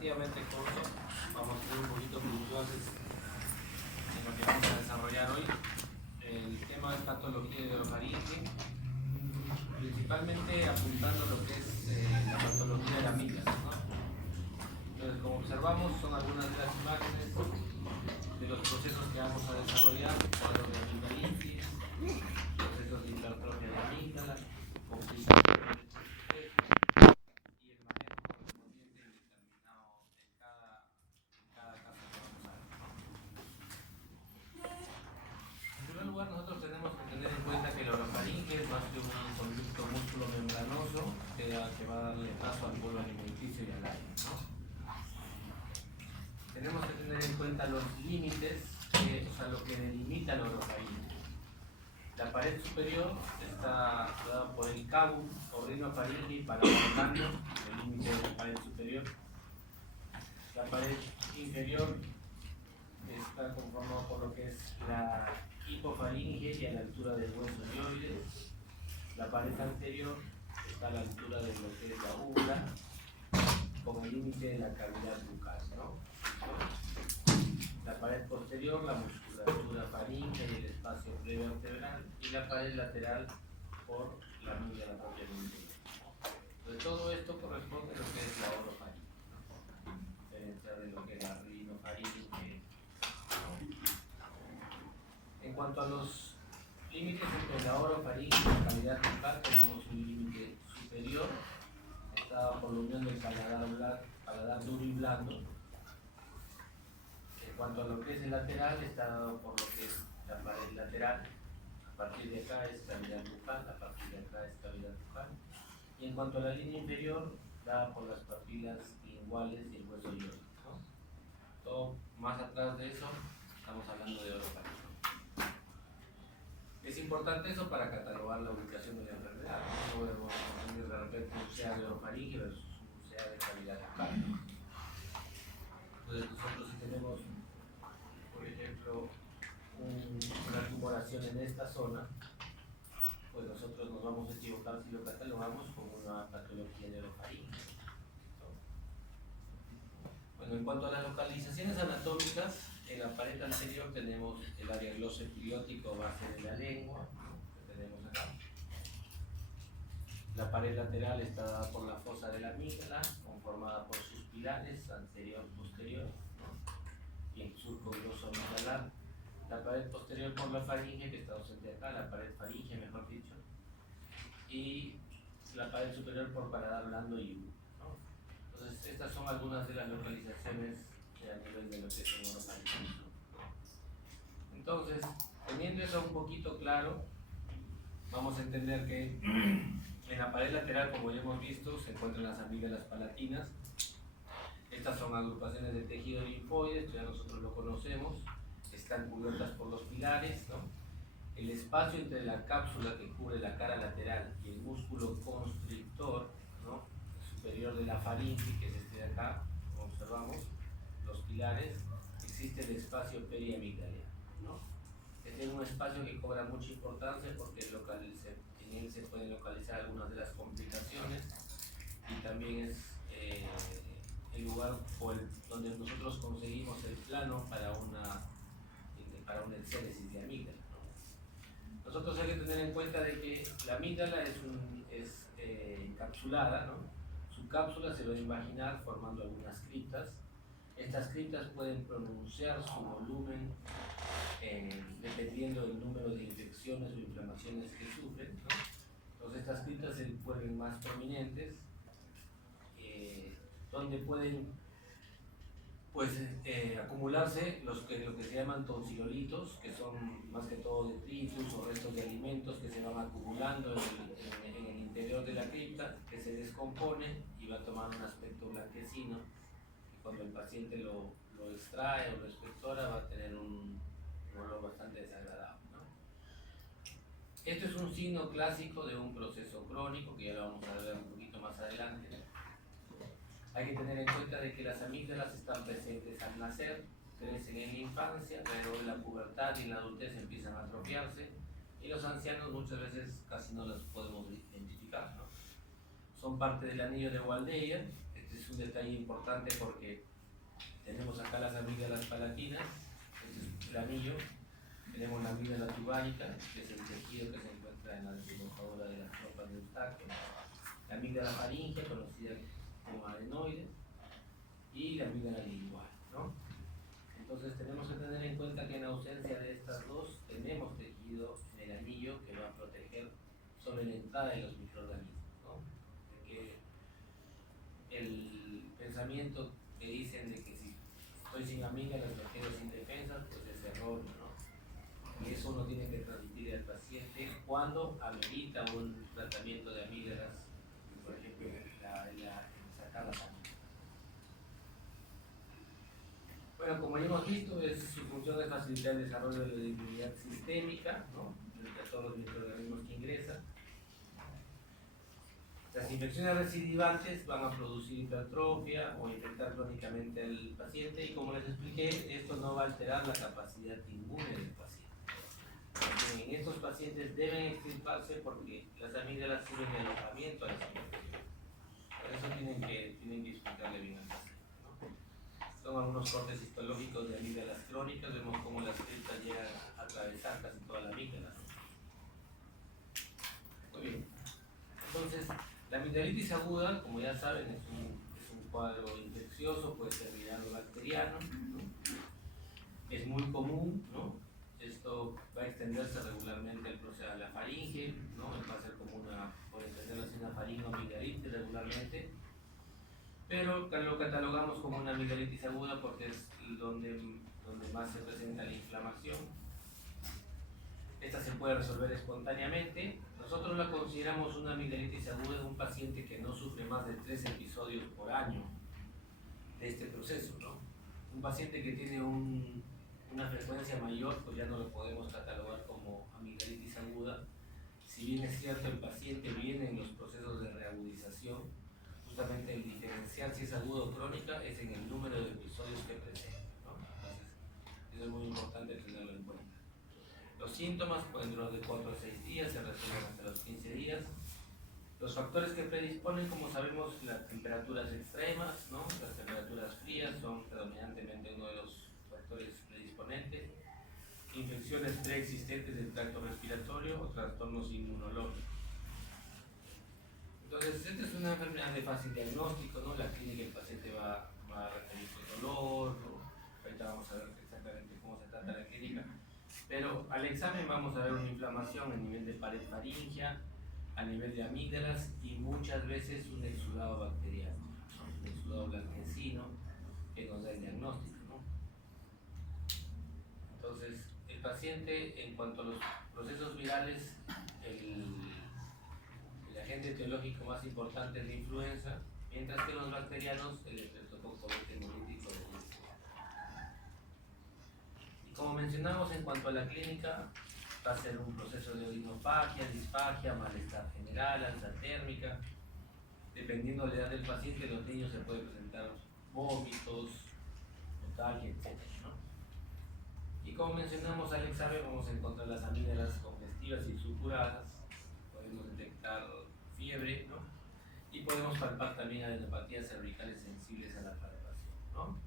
relativamente corto. Vamos a ser un poquito puntuales en lo que vamos a desarrollar hoy. El tema es patología de orofaringe, principalmente apuntando a lo que es la patología de la amígdala, ¿no? Entonces, como observamos, son algunas de las imágenes de los procesos que vamos a desarrollar: cuadros de amigdalitis, procesos de hipertrofia de amígdala, complicaciones y el manejo correspondiente determinado en cada caso que vamos a ver. En primer lugar, nosotros tenemos que tener en cuenta que el orofaringe es más que un conducto músculo membranoso que va a darle paso al bolo alimenticio y al aire, ¿no? Tenemos que tener en cuenta los límites, o sea, lo que delimita el orofaringe. La pared superior está dada por el cabo o rinofaringe para abarcando el límite de la pared superior. La pared inferior está conformada por lo que es la hipofaringe y a la altura del hueso dioides. La pared anterior está a la altura de lo que es la úvula, con el límite de la cavidad bucal, ¿no? La pared posterior, la musculatura faríngea y el espacio prevertebral, y la pared lateral por la amígdala propiamente. Entonces, todo esto corresponde a lo que es la orofaringe, ¿no? Diferencia de lo que es la rinofaringe. En cuanto a los límites entre la orofaringe y la cavidad bucal, tenemos un límite superior, está por la unión del paladar duro y blando. En cuanto a lo que es el lateral, está dado por lo que es la pared lateral. A partir de acá es cavidad bucal, a partir de acá es cavidad bucal. Y en cuanto a la línea inferior, dada por las papilas linguales y el hueso dioides, ¿no? Todo más atrás de eso, estamos hablando de orofaringe. Es importante eso para catalogar la ubicación de la enfermedad. No podemos tener de repente un CA de orofaringe versus un CA de cavidad bucal. Entonces, nosotros si tenemos, por ejemplo, una tumoración en esta zona, pues nosotros nos vamos a equivocar si lo catalogamos como una patología de orofaringe, ¿no? Bueno, en cuanto a las localizaciones anatómicas, en la pared anterior tenemos el área glosoepiliótico base de la lengua, que tenemos acá. La pared lateral está dada por la fosa de la amígdala, conformada por sus pilares anterior-posterior, ¿no? Y el surco glosoamigdalar. La pared posterior por la faringe, que está ausente acá, la pared faringe, mejor dicho, y la pared superior por paladar blando y úvula, ¿no? Entonces, estas son algunas de las localizaciones a nivel de lo que es el orofaringe. Entonces, teniendo eso un poquito claro, vamos a entender que en la pared lateral, como ya hemos visto, se encuentran las amígdalas palatinas. Estas son agrupaciones de tejido linfoide, esto ya nosotros lo conocemos, están cubiertas por los pilares, ¿no? El espacio entre la cápsula que cubre la cara lateral y el músculo constrictor, ¿no?, superior de la faringe, que es este de acá, como observamos, los pilares, existe el espacio periamigdaliano, ¿no? Este es un espacio que cobra mucha importancia porque en él se pueden localizar algunas de las complicaciones y también es el lugar donde nosotros conseguimos el plano para una exéresis de amígdala, ¿no? Nosotros hay que tener en cuenta de que la amígdala es encapsulada, ¿no? Su cápsula se va a imaginar formando algunas criptas. Estas criptas pueden pronunciar su volumen dependiendo del número de infecciones o inflamaciones que sufren, ¿no? Entonces estas criptas se vuelven más prominentes, donde pueden acumularse lo que se llaman tonsilolitos, que son más que todo detritus o restos de alimentos que se van acumulando en el interior de la cripta, que se descompone y va a tomar un aspecto blanquecino, y cuando el paciente lo extrae o lo expectora va a tener un olor bastante desagradable, ¿no? Esto es un signo clásico de un proceso crónico, que ya lo vamos a ver un poquito más adelante. Hay que tener en cuenta de que las amígdalas están presentes al nacer, crecen en la infancia, pero en la pubertad y en la adultez empiezan a atrofiarse, y los ancianos muchas veces casi no las podemos identificar, ¿no? Son parte del anillo de Waldeyer. Este es un detalle importante porque tenemos acá las amígdalas palatinas, este es el anillo, tenemos la amígdala tubárica, que es el tejido que se encuentra en la desembocadura de las trompas de Eustaquio, la amígdala faríngea, conocida como adenoide, y la amígdala lingual, ¿no? Entonces tenemos que tener en cuenta que en ausencia de estas dos tenemos tejido en el anillo que va a proteger sobre la entrada de los microorganismos, ¿no? Porque el pensamiento que dicen de que si estoy sin amígdalas me quedo sin defensas, pues es erróneo, ¿no? Y eso uno tiene que transmitir al paciente cuando amerita un tratamiento de amígdalas, por ejemplo, sacar la sangre. Bueno, como ya hemos visto, su función es facilitar el desarrollo de la inmunidad sistémica, ¿no?, frente a todos los microorganismos que ingresan. Las infecciones recidivantes van a producir hipertrofia o infectar crónicamente al paciente, y como les expliqué, esto no va a alterar la capacidad inmune del paciente. Porque en estos pacientes deben extirparse porque las amígdalas sirven de alojamiento a las infecciones. Por eso tienen que explicarle bien al paciente. Son algunos cortes histológicos de amígdalas crónicas, vemos cómo las criptas llegan a atravesar casi toda la amígdala. Muy bien. Entonces, la amigdalitis aguda, como ya saben, es un cuadro infeccioso, puede ser viral o bacteriano, ¿no? Es muy común, ¿no? Esto va a extenderse regularmente al proceso de la faringe, ¿no? Va a ser como por entenderlo así, una faringoamigdalitis regularmente. Pero lo catalogamos como una amigdalitis aguda porque es donde más se presenta la inflamación. Esta se puede resolver espontáneamente. Nosotros la consideramos una amigdalitis aguda en un paciente que no sufre más de 3 episodios por año de este proceso, ¿no? Un paciente que tiene una frecuencia mayor, pues ya no lo podemos catalogar como amigdalitis aguda. Si bien es cierto, el paciente viene en los procesos de reagudización, justamente el diferencial si es aguda o crónica es en el número de episodios que presenta, ¿no? Entonces, eso es muy importante tenerlo en cuenta. Los síntomas pueden durar de 4 a 6 días, se resuelven hasta los 15 días. Los factores que predisponen, como sabemos, las temperaturas extremas, ¿no? Las temperaturas frías son predominantemente uno de los factores predisponentes. Infecciones preexistentes del tracto respiratorio o trastornos inmunológicos. Entonces, esta es una enfermedad de fácil diagnóstico, ¿no? La clínica, el paciente va a referir su dolor, ¿no? Ahorita vamos a ver exactamente cómo se trata la clínica. Pero al examen vamos a ver una inflamación a nivel de pared faríngea, a nivel de amígdalas y muchas veces un exudado bacteriano, ¿no? Un exudado blanquecino que nos da el diagnóstico, ¿no? Entonces, el paciente, en cuanto a los procesos virales, el agente etiológico más importante es la influenza, mientras que los bacterianos, el estreptococo hemolítico de Lister. Y como mencionamos, en cuanto a la clínica, va a ser un proceso de orinofagia, disfagia, malestar general, alza térmica. Dependiendo de la edad del paciente, los niños se pueden presentar vómitos, notalgia, etc., ¿no? Y como mencionamos al examen, vamos a encontrar las amígdalas congestivas y supuradas, podemos detectar fiebre, ¿no? Y podemos palpar también adenopatías cervicales sensibles a la palpación, ¿no?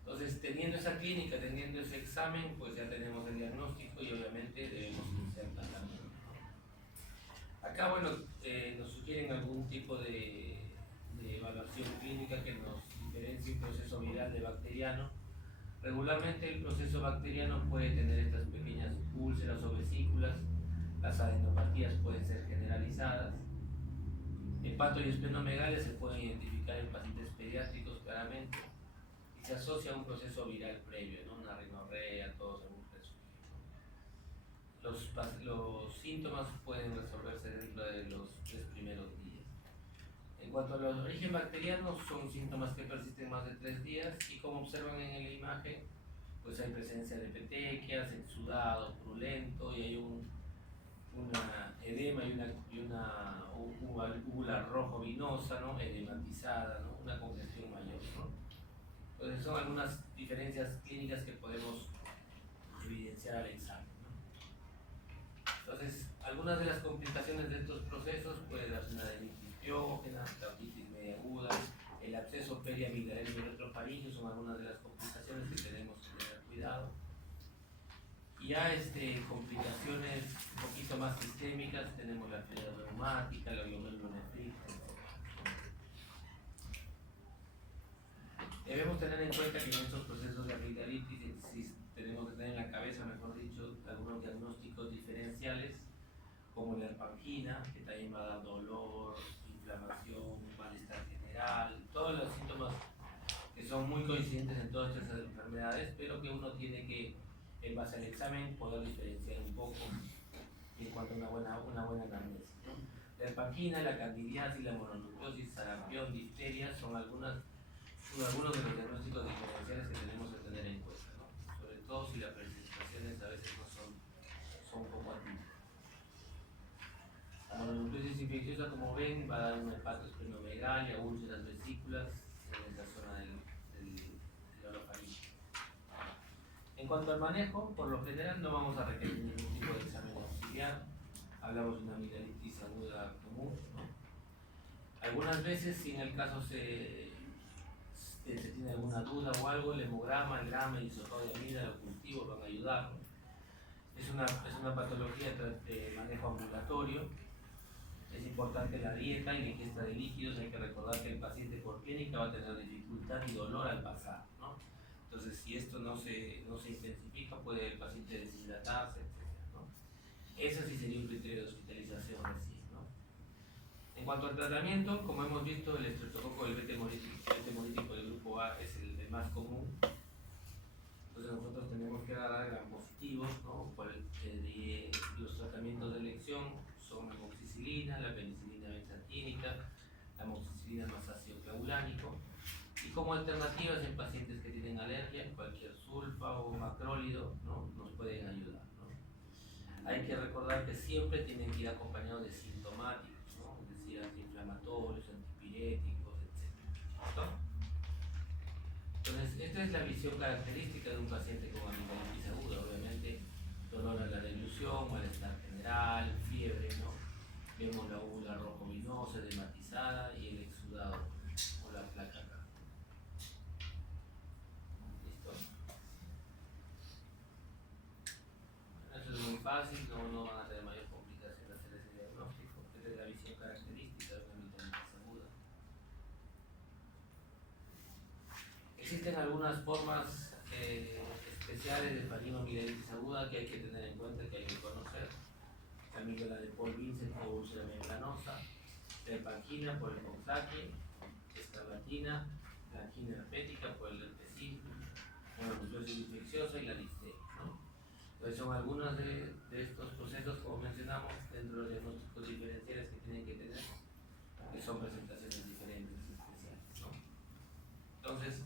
Entonces, teniendo esa clínica, teniendo ese examen, pues ya tenemos el diagnóstico y obviamente debemos iniciar tratamiento, ¿no? Acá, bueno, nos sugieren algún tipo de evaluación clínica que nos diferencie un proceso viral de bacteriano. Regularmente el proceso bacteriano puede tener estas pequeñas úlceras o vesículas, las adenopatías pueden ser generalizadas. Hepato y esplenomegalia se pueden identificar en pacientes pediátricos claramente y se asocia a un proceso viral previo, ¿no? Una rinorrea, tos, algún resfriado. Los síntomas pueden resolverse dentro de los 3 primeros días. En cuanto al origen bacteriano, son síntomas que persisten más de 3 días y como observan en la imagen, pues hay presencia de petequias, exudado purulento y hay una edema y una úvula rojo vinosa, ¿no? Edematizada, ¿no? Una congestión mayor, ¿no? Entonces son algunas diferencias clínicas que podemos evidenciar al examen, ¿no? Entonces, algunas de las complicaciones de estos procesos puede darse una adenitis piógena, la otitis media aguda, el absceso periamigdalino y retrofaríngeo son algunas de las complicaciones que tenemos que tener cuidado. Y ya complicaciones un poquito más sistémicas, tenemos la fiebre reumática, la glomerulonefritis. Debemos tener en cuenta que en estos procesos de amigdalitis tenemos que tener en la cabeza, mejor dicho, algunos diagnósticos diferenciales, como la herpangina, que también va a dar dolor, inflamación, malestar general, todos los síntomas que son muy coincidentes en todas estas enfermedades, pero que uno tiene que, en base al examen, poder diferenciar un poco en cuanto a una buena anamnesis, ¿no? La herpangina, la candidiasis, la mononucleosis, sarampión, difteria son algunos de los diagnósticos diferenciales que tenemos que tener en cuenta, ¿no? Sobre todo si las presentaciones a veces no son un poco atípicas. La mononucleosis infecciosa, como ven, va a dar una hepatosplenomegalia, úlceras vesículas en esa zona del orofaringe. En cuanto al manejo, por lo general no vamos a requerir ningún tipo de examen auxiliar. Hablamos de una amigdalitis aguda común, ¿no? Algunas veces, si en el caso se tiene alguna duda o algo, el hemograma, el grama, el hisopado de amígdala, los cultivos van a ayudar, ¿no? Es una patología de manejo ambulatorio. Es importante la dieta y la ingesta de líquidos. Hay que recordar que el paciente por clínica va a tener dificultad y dolor al pasar, ¿no? Entonces, si esto no se intensifica, puede el paciente deshidratarse, etc., ¿no? Ese sí sería un criterio de hospitalización recién, ¿no? En cuanto al tratamiento, como hemos visto, el estreptococo del vete hemolítico del grupo A es el más común. Entonces nosotros tenemos que dar gram positivos, ¿no? Los tratamientos de elección son la amoxicilina, la penicilina benzatínica, la amoxicilina más ácido clavulánico. Y como alternativas en pacientes que tienen alergia, cualquier sulfa o macrólido, ¿no? Nos pueden ayudar, ¿no? Hay que recordar que siempre tienen que ir acompañados de sintomáticos, ¿no? Es decir, antiinflamatorios, antipiréticos, etc. Entonces, esta es la visión característica de un paciente con amigdalitis aguda. Obviamente, dolor a la deglución, malestar general, fiebre, ¿no? Vemos la úvula rojo vinosa, edematizada y el exudado o la placa acá. ¿Listo? Eso es muy fácil, no van a tener mayor complicación hacer ese diagnóstico. Esta es la visión característica de una amigdalitis aguda. Existen algunas formas especiales de faringoamigdalitis aguda que hay que tener en cuenta, que hay que conocer. La amígdala de Paul Vincent o úlcera membranosa, la herpangina por el Coxsackie, escarlatina, la angina herpética por el herpes simple, mononucleosis infecciosa y la difteria, ¿no? Entonces son algunos de estos procesos, como mencionamos, dentro de los diagnósticos diferenciales que tienen que tener, que son presentaciones diferentes especiales, ¿no? Entonces,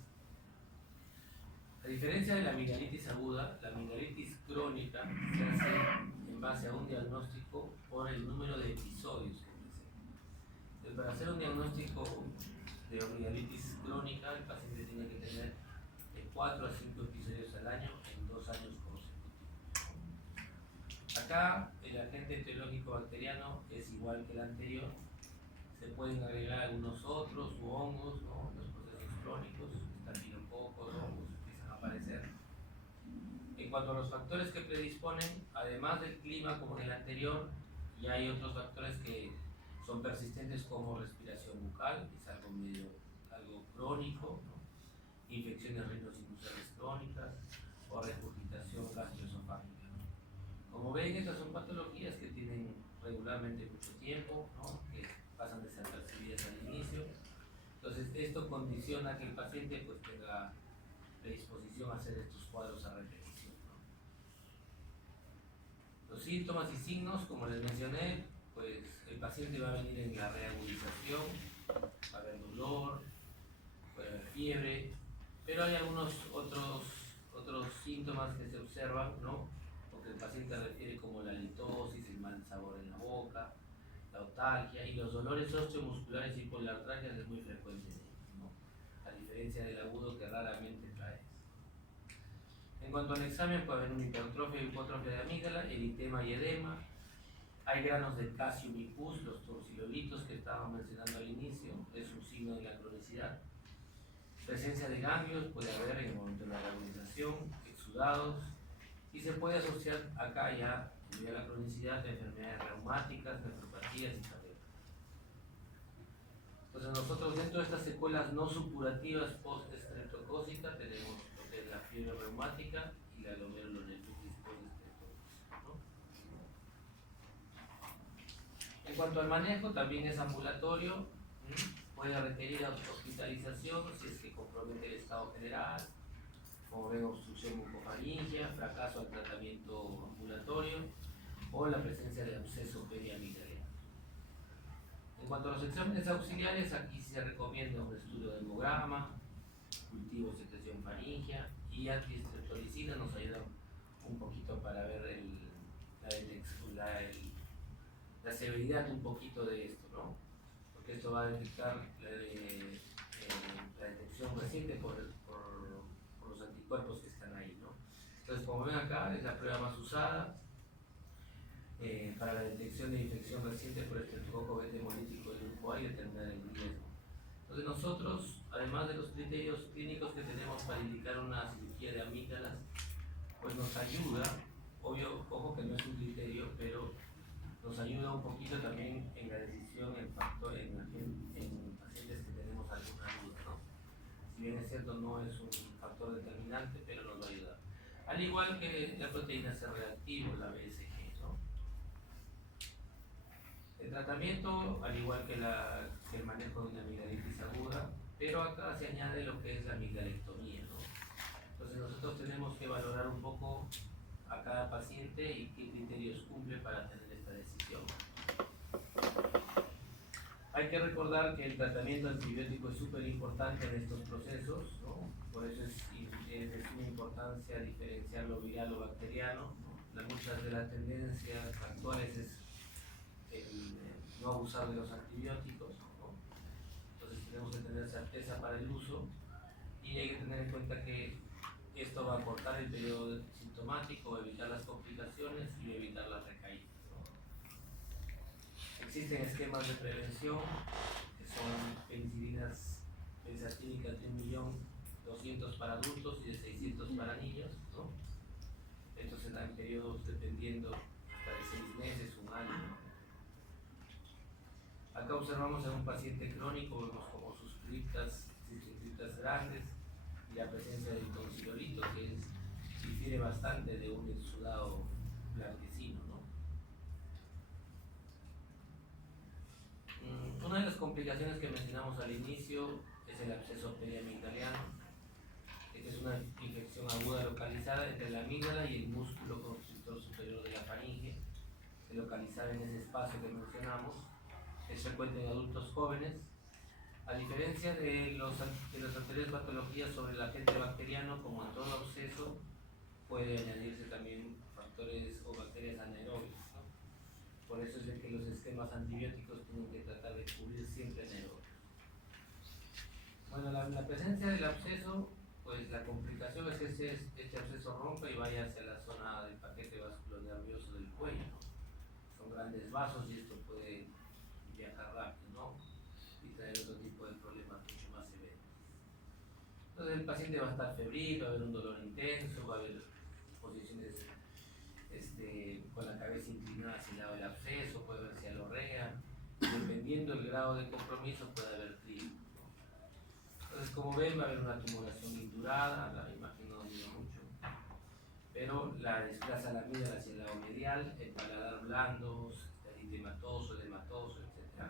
a diferencia de la amigdalitis aguda, la amigdalitis crónica se hace en base a un diagnóstico por el número de episodios que presenta. Entonces, para hacer un diagnóstico de amigdalitis crónica, el paciente tiene que tener de 4 a 5 episodios al año en 2 años consecutivos. Acá el agente etiológico bacteriano es igual que el anterior. Se pueden agregar algunos otros u hongos, ¿no? Los procesos crónicos, estafilococos, hongos empiezan a aparecer. En cuanto a los factores que predisponen, además del clima como en el anterior, ya hay otros factores que son persistentes como respiración bucal, es algo crónico, ¿no? Infecciones rinosinusales crónicas o regurgitación gastroesofágica, ¿no? Como ven, estas son patologías que tienen regularmente mucho tiempo, ¿no? Que pasan desapercibidas al inicio. Entonces esto condiciona que el paciente pues tenga predisposición a hacer estos cuadros a repetición, ¿no? Los síntomas y signos, como les mencioné, pues el paciente va a venir en la reagudización, va a haber dolor, puede haber fiebre, pero hay algunos otros síntomas que se observan, ¿no? Porque el paciente refiere como la litosis, el mal sabor en la boca, la otalgia y los dolores osteomusculares y poliartralgias es muy frecuente, ¿no? A diferencia del agudo que raramente trae. En cuanto al examen, puede haber una hipertrofia y hipotrofia de amígdala, eritema y edema. Hay granos de calcium y pus, los torsilolitos que estábamos mencionando al inicio, es un signo de la cronicidad. Presencia de ganglios puede haber en el momento de la laminarización, exudados, y se puede asociar acá ya, debido a la cronicidad, de enfermedades reumáticas, nefropatías y cardíacas. Entonces nosotros dentro de estas secuelas no supurativas post-estreptocócica tenemos lo que es la fiebre reumática y la glomerulonefritis post-estreptocócica, ¿no? En cuanto al manejo, también es ambulatorio, puede requerir hospitalización si es que compromete el estado general, como ven, obstrucción bucofaringea, fracaso al tratamiento ambulatorio o la presencia de absceso periamigdaliano. En cuanto a los exámenes auxiliares, aquí se recomienda un estudio de hemograma, cultivo de secreción faríngea y antiestreptolicina nos ayuda un poquito para ver la severidad un poquito de esto, ¿no? Porque esto va a detectar la detección reciente por los anticuerpos que están ahí, ¿no? Entonces, como ven acá, es la prueba más usada para la detección de infección reciente por estreptococo beta hemolítico del grupo A y determinar el riesgo. Entonces nosotros, además de los criterios clínicos que tenemos para indicar una cirugía de amígdalas, pues nos ayuda, obvio, ojo que no es un criterio, pero nos ayuda un poquito también en la decisión en pacientes que tenemos alguna duda, ¿no? Si bien es cierto, no es un factor determinante, pero nos va a ayudar. Al igual que la proteína C reactiva, la BSG, ¿no? El tratamiento, al igual que el manejo de una amigdalitis aguda, pero acá se añade lo que es la amigdalectomía, ¿no? Entonces nosotros tenemos que valorar un poco a cada paciente y qué criterios cumple para tener esta decisión. Hay que recordar que el tratamiento antibiótico es súper importante en estos procesos, ¿no? Por eso es de suma importancia diferenciar lo viral o bacteriano, ¿no? Muchas de las tendencias actuales es el no abusar de los antibióticos, ¿no? Entonces tenemos que tener certeza para el uso y hay que tener en cuenta que esto va a acortar el periodo sintomático, evitar las complicaciones y evitar las recaídas, ¿no? Existen esquemas de prevención que son penicilinas benzatínicas de 1.200.000 para adultos y de 600 para niños, ¿no? Entonces en periodos dependiendo hasta de 6 meses, un año, ¿no? Acá observamos en un paciente crónico, vemos como sus criptas grandes y la presencia del tonsilolito que difiere bastante de un exudado blanquecino, ¿no? Una de las complicaciones que mencionamos al inicio es el absceso periamigdaliano. Esta es una infección aguda localizada entre la amígdala y el músculo constrictor superior de la faringe, localizada en ese espacio que mencionamos. Es frecuente en adultos jóvenes. A diferencia de las anteriores patologías sobre el agente bacteriano, como en todo absceso, puede añadirse también factores o bacterias anaerobias, ¿no? Por eso es de que los esquemas antibióticos tienen que tratar de cubrir siempre anaerobios. Bueno, la presencia del absceso, pues la complicación es que este absceso rompe y vaya hacia la zona del paquete vasculonervioso del cuello, ¿no? Son grandes vasos y esto puede viajar rápido, ¿no? Y traer otro tipo de problemas mucho más severos. Entonces el paciente va a estar febril, va a haber un dolor intenso, va a haber posiciones con la cabeza inclinada hacia el lado del absceso, puede haber cialorrea, y dependiendo del grado de compromiso puede haber trino, ¿no? Entonces, como ven, va a haber una tumoración indurada, la imagen no domina mucho, pero la desplaza la amígdala hacia el lado medial, el paladar blando, eritematoso, edematoso, etc.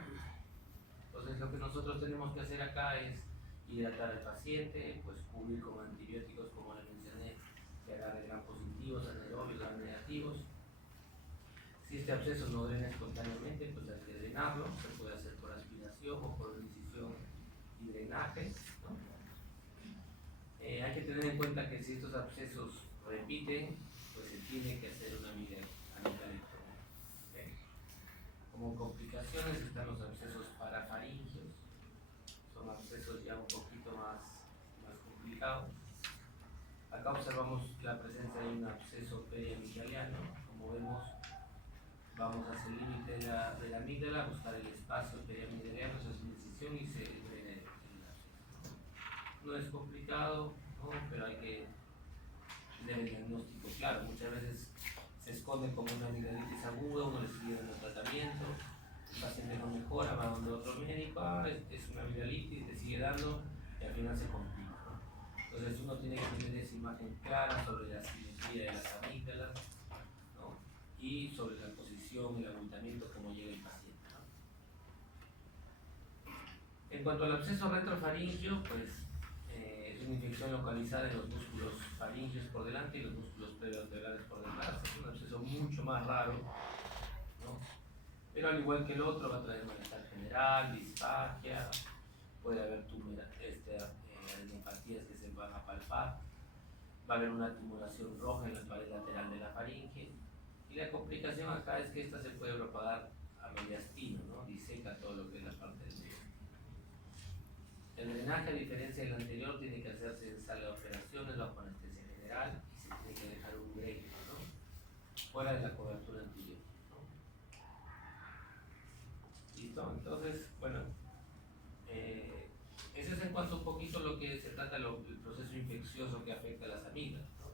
Entonces, lo que nosotros tenemos que hacer acá es hidratar al paciente, pues cubrir con antibióticos, como les mencioné, que agarre gram positivos, anaerobios, gram negativos. Si este absceso no drena espontáneamente, pues hay que drenarlo, se puede hacer por aspiración o por incisión y drenaje, ¿no? Hay que tener en cuenta que si estos abscesos repiten, pues se tiene que hacer una amigdalectomía, ¿okay? Como complicaciones están los abscesos parafaringios, son abscesos ya un poquito más complicados. Acá observamos la presencia de un absceso periamigdaliano. Como vemos, vamos hacia el límite de la amígdala a buscar el espacio periamigdaliano, se hace una incisión y se drena el absceso. no es complicado, ¿no? Pero hay que tener el diagnóstico claro. Muchas veces se esconde como una amigdalitis aguda, uno le sigue dando tratamiento, el paciente no mejora, va donde otro médico, es una amigdalitis, le sigue dando y al final se complica, ¿no? Entonces uno tiene que tener esa imagen clara sobre la simetría de las amígdalas, ¿no? Y sobre la posición, el abultamiento, cómo llega el paciente, ¿no? En cuanto al absceso retrofaringeo, pues es una infección localizada en los músculos faringeos por delante y los músculos prevertebrales por detrás. Es un absceso mucho más raro, ¿no? Pero al igual que el otro va a traer malestar general, disfagia, puede haber adenopatías que se van a palpar, va a haber una tumulación roja en la pared lateral de la faringe y la complicación acá es que esta se puede propagar a mediastino, ¿no? Diseca todo lo que es la parte del medio. El drenaje, a diferencia del anterior, tiene que hacerse en sala de operaciones bajo anestesia general y se tiene que dejar un break, ¿no? Fuera de la cobertura antibiótica, ¿no? ¿Listo? Entonces, bueno, eso es en cuanto un poquito lo que se trata el proceso infeccioso que afecta a las amígdalas, ¿no?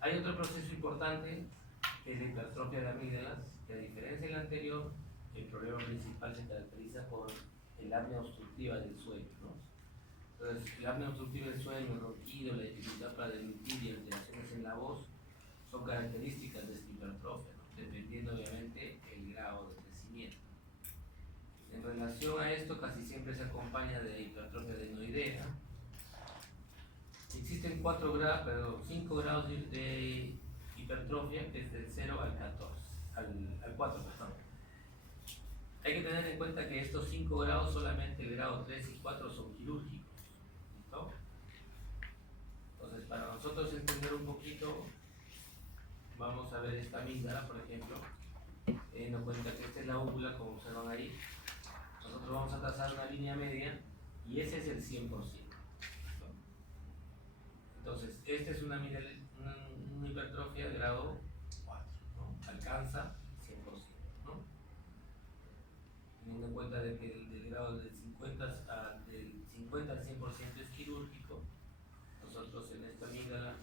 Hay otro proceso importante que es la hipertrofia de amígdalas, que a diferencia del anterior, el problema principal se caracteriza por el apnea obstructiva del sueño, ¿no? Entonces, el apnea obstructiva del sueño, el ronquido, la dificultad para deglutir y alteraciones en la voz son características de esta hipertrofia, ¿no? Dependiendo obviamente el grado de crecimiento. En relación a esto, casi siempre se acompaña de hipertrofia adenoidea. Existen 5 grados de hipertrofia desde el 0 al 14, al 4, perdón. Hay que tener en cuenta que estos 5 grados, solamente el grado 3 y 4 son quirúrgicos, ¿listo? Entonces, para nosotros entender un poquito, vamos a ver esta amígdala, por ejemplo, teniendo en cuenta que esta es la úvula, como observan ahí. Nosotros vamos a trazar una línea media y ese es el 100%. ¿Listo? Entonces, esta es una hipertrofia de grado 4, ¿no? Alcanza 100%, ¿no? Teniendo en cuenta de que del grado del 50 al 100% es quirúrgico, nosotros en esta amígdala,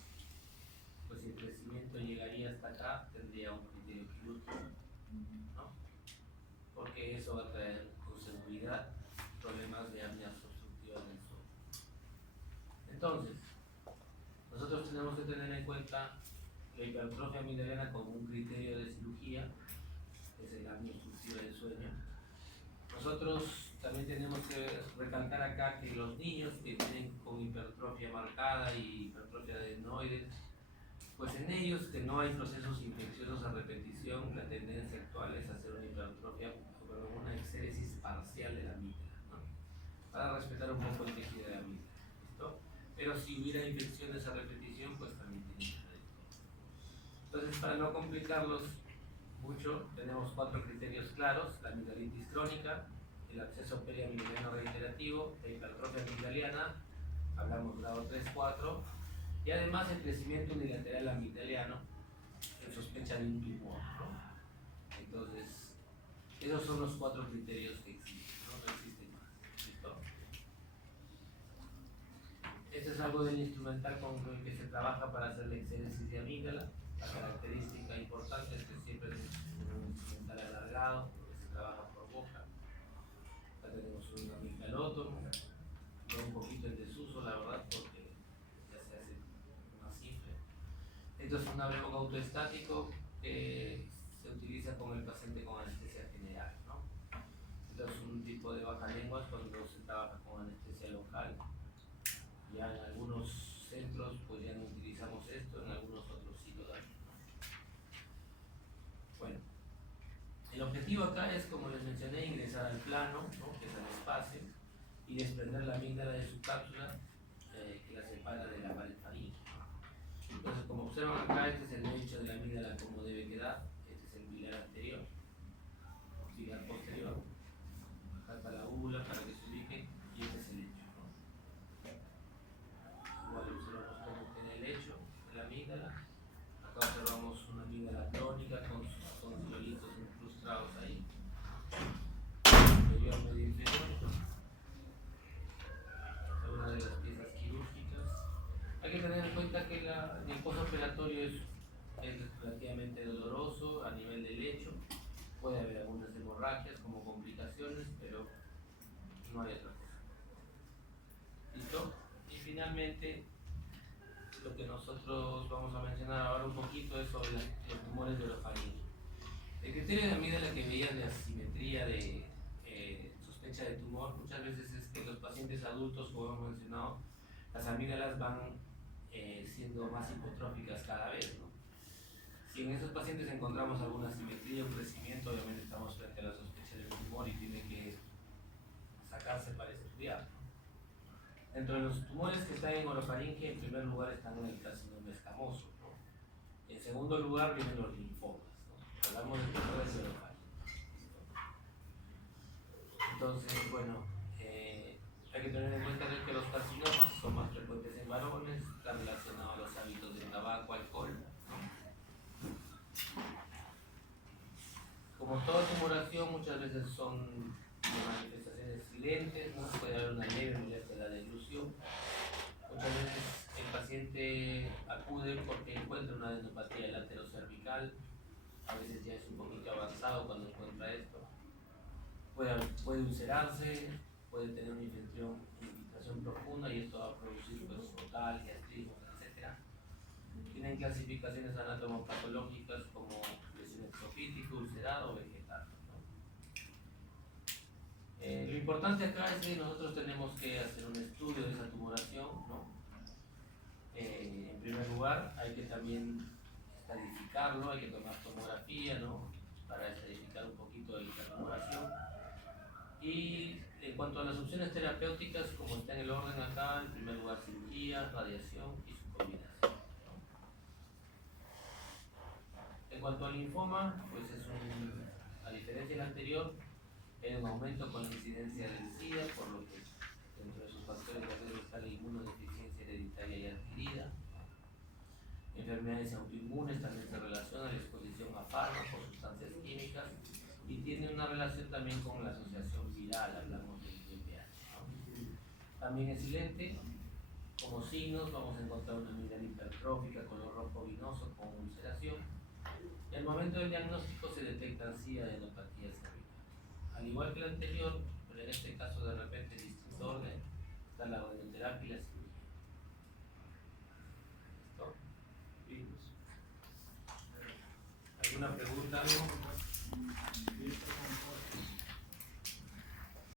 pues si el crecimiento llegaría hasta acá, tendría un criterio quirúrgico, ¿no? Porque eso va a traer con seguridad problemas de apneas obstructivas del sueño. Entonces, nosotros tenemos que tener en cuenta la hipertrofia amigdaliana como un criterio de cirugía, que es el apnea obstructiva del sueño. Nosotros también tenemos que recalcar acá que los niños que tienen con hipertrofia marcada y hipertrofia adenoides, pues en ellos que no hay procesos infecciosos a repetición, la tendencia actual es hacer una hipertrofia, una exéresis parcial de la amígdala, ¿no? Para respetar un poco el tejido de la amígdala, ¿listo? Pero si hubiera infecciones a repetición, pues también tiene que ser. Entonces, para no complicarlos mucho, tenemos 4 criterios claros: la amigdalitis crónica, el absceso periamigdaliano reiterativo, la hipertrofia amigdaliana, hablamos grado 3-4, y además el crecimiento unilateral amigdaliano en sospecha de un tumor, ¿no? Entonces, esos son los 4 criterios que existen, ¿no? No existen más. ¿Listo? Este es algo del instrumental con el que se trabaja para hacer la exéresis de amígdala. La característica importante es que siempre es un instrumental alargado, porque se trabaja por boca. Acá tenemos un amigdalótomo, no un poquito en desuso, la verdad, porque ya se hace más simple. Esto es un abreboca autoestático que se utiliza con el paciente con anestesia general, ¿no? Esto es un tipo de bajalenguas cuando se trabaja con anestesia local. Ya en algunos centros pues ya no utilizamos esto, en algunos otros sí todavía, ¿no? Bueno, el objetivo acá es, como les mencioné, ingresar al plano, ¿no? Que es el espacio, y desprender la amígdala de su cápsula que la separa de la pared faríngea. Entonces, como observan acá, este es el lecho de la amígdala como debe quedar. Este es el pilar anterior, pilar posterior. Acá está la úvula para que se ubique, y este es el lecho, ¿no? Igual observamos cómo tiene el lecho de la amígdala. Acá observamos una amígdala crónica con sus tonsilolitos incrustados ahí. Superior, medio inferior. Esta es una de las piezas Hay que tener en cuenta que el postoperatorio es relativamente doloroso a nivel del lecho. Puede haber algunas hemorragias como complicaciones, pero no hay otra cosa. ¿Listo? Y finalmente, lo que nosotros vamos a mencionar ahora un poquito es sobre los tumores de orofaringe. El criterio de amígdala que veían de asimetría de sospecha de tumor muchas veces es que los pacientes adultos, como hemos mencionado, las amígdalas van siendo más hipotróficas cada vez, ¿no? Si en esos pacientes encontramos alguna asimetría, un crecimiento, obviamente estamos frente a la sospecha de un tumor y tiene que sacarse para estudiar, ¿no? Dentro de los tumores que están en orofaringe, en primer lugar están en el carcinoma escamoso, ¿no? En segundo lugar vienen los linfomas, ¿no? Hablamos de tumores de orofaringe. Entonces, bueno, hay que tener en cuenta que los carcinomas son más frecuentes en varones, están relacionados a los hábitos de tabaco, alcohol, ¿no? Como toda tumoración, muchas veces son de manifestaciones silentes, ¿no? Puede haber una leve molestia de la deglución. Muchas veces el paciente acude porque encuentra una adenopatía laterocervical, a veces ya es un poquito avanzado cuando encuentra esto. Puede ulcerarse, puede tener una infiltración profunda y esto va a producir pues, notalgia, astrismos, etc. Tienen clasificaciones anatomopatológicas como lesión exofítica, ulcerado o vegetal, ¿no? Lo importante acá es que nosotros tenemos que hacer un estudio de esa tumoración, ¿no? En primer lugar, hay que también estadificarlo, hay que tomar tomografía, ¿no? Para estadificar un poquito de la tumoración. Y en cuanto a las opciones terapéuticas, como está en el orden acá, en primer lugar cirugía, radiación y su combinación, ¿no? En cuanto al linfoma, pues a diferencia del anterior, hay un aumento con la incidencia del SIDA, por lo que dentro de sus factores de riesgo está la inmunodeficiencia hereditaria y adquirida. Enfermedades autoinmunes también se relacionan a la exposición a fármacos, sustancias químicas, y tiene una relación también con la asociación viral, hablamos del VIH, ¿no? También es silente. Como signos vamos a encontrar una amígdala hipertrófica, color rojo vinoso con ulceración. Y al momento del diagnóstico se detectan sí adenopatías cervicales. Al igual que el anterior, pero en este caso de repente distinto orden, está la